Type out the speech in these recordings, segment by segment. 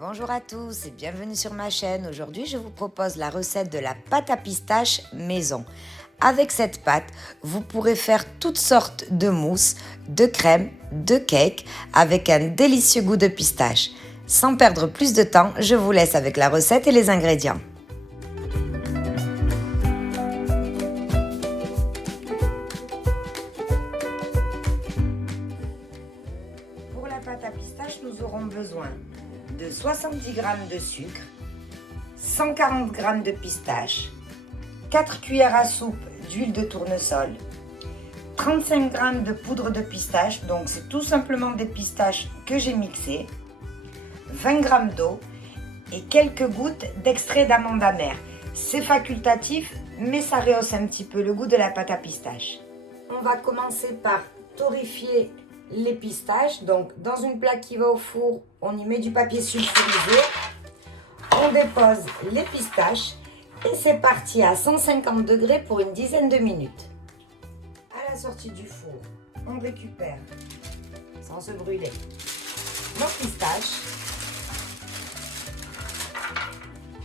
Bonjour à tous et bienvenue sur ma chaîne. Aujourd'hui, je vous propose la recette de la pâte à pistache maison. Avec cette pâte, vous pourrez faire toutes sortes de mousses, de crèmes, de cakes avec un délicieux goût de pistache. Sans perdre plus de temps, je vous laisse avec la recette et les ingrédients. Pour la pâte à pistache, nous aurons besoin de 70 g de sucre, 140 g de pistache, 4 cuillères à soupe d'huile de tournesol, 35 g de poudre de pistache, donc c'est tout simplement des pistaches que j'ai mixées, 20 g d'eau et quelques gouttes d'extrait d'amande amère. C'est facultatif, mais ça rehausse un petit peu le goût de la pâte à pistache. On va commencer par torréfier les pistaches. Donc dans une plaque qui va au four, on y met du papier sulfurisé, on dépose les pistaches et c'est parti à 150 degrés pour une dizaine de minutes. À la sortie du four, on récupère, sans se brûler, nos pistaches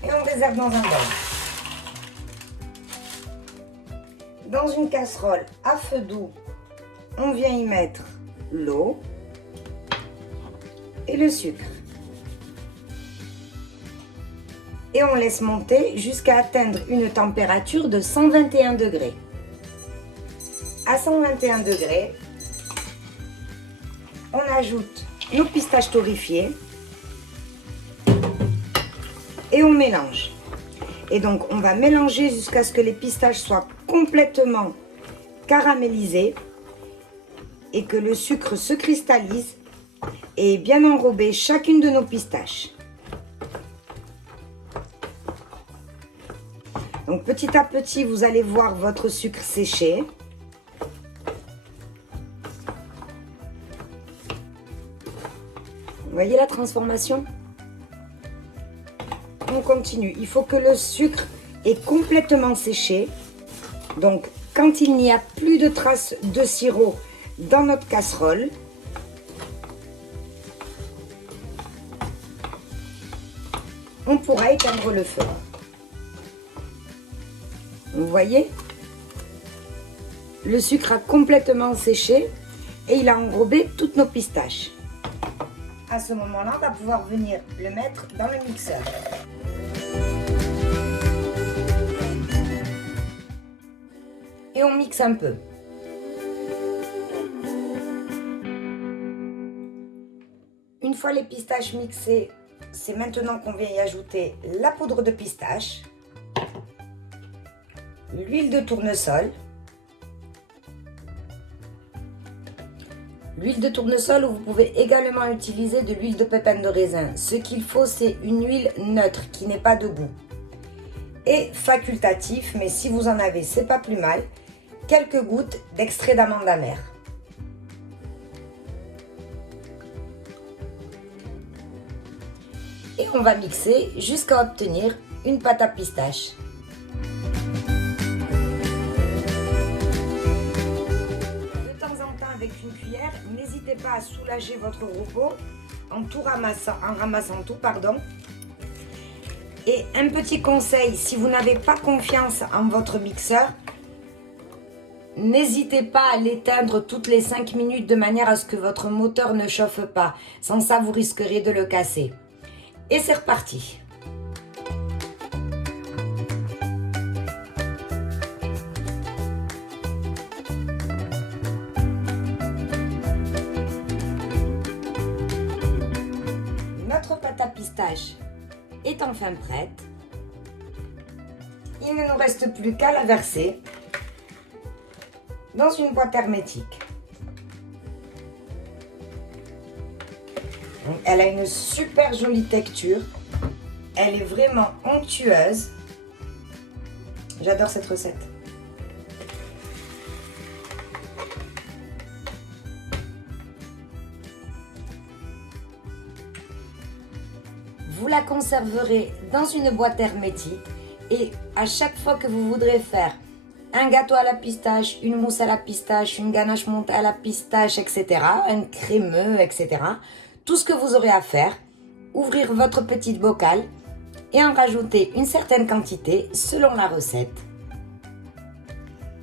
et on réserve dans un bol. Dans une casserole à feu doux, on vient y mettre l'eau et le sucre. Et on laisse monter jusqu'à atteindre une température de 121 degrés. À 121 degrés, on ajoute nos pistaches torréfiées et on mélange. Et donc on va mélanger jusqu'à ce que les pistaches soient complètement caramélisées et que le sucre se cristallise et bien enrober chacune de nos pistaches. Donc petit à petit, vous allez voir votre sucre sécher. Vous voyez la transformation? On continue. Il faut que le sucre est complètement séché. Donc quand il n'y a plus de traces de sirop dans notre casserole, on pourra éteindre le feu. Vous voyez, le sucre a complètement séché et il a enrobé toutes nos pistaches. À ce moment-là, on va pouvoir venir le mettre dans le mixeur. Et on mixe un peu. Une fois les pistaches mixées, c'est maintenant qu'on vient y ajouter la poudre de pistache, l'huile de tournesol. L'huile de tournesol, vous pouvez également utiliser de l'huile de pépins de raisin. Ce qu'il faut, c'est une huile neutre qui n'ait pas de goût. Et facultatif, mais si vous en avez, c'est pas plus mal, quelques gouttes d'extrait d'amande amère. Et on va mixer jusqu'à obtenir une pâte à pistache. De temps en temps, avec une cuillère, n'hésitez pas à soulager votre repos en ramassant tout, pardon. Et un petit conseil, si vous n'avez pas confiance en votre mixeur, n'hésitez pas à l'éteindre toutes les 5 minutes de manière à ce que votre moteur ne chauffe pas. Sans ça, vous risquerez de le casser. Et c'est reparti. Notre pâte à pistache est enfin prête. Il ne nous reste plus qu'à la verser dans une boîte hermétique. Elle a une super jolie texture. Elle est vraiment onctueuse. J'adore cette recette. Vous la conserverez dans une boîte hermétique et à chaque fois que vous voudrez faire un gâteau à la pistache, une mousse à la pistache, une ganache montée à la pistache, etc., un crémeux, etc., tout ce que vous aurez à faire, ouvrir votre petite bocal et en rajouter une certaine quantité selon la recette.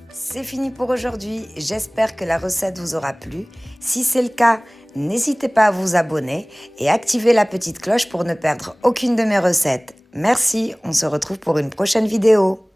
C'est fini pour aujourd'hui, j'espère que la recette vous aura plu. Si c'est le cas, n'hésitez pas à vous abonner et activer la petite cloche pour ne perdre aucune de mes recettes. Merci, on se retrouve pour une prochaine vidéo.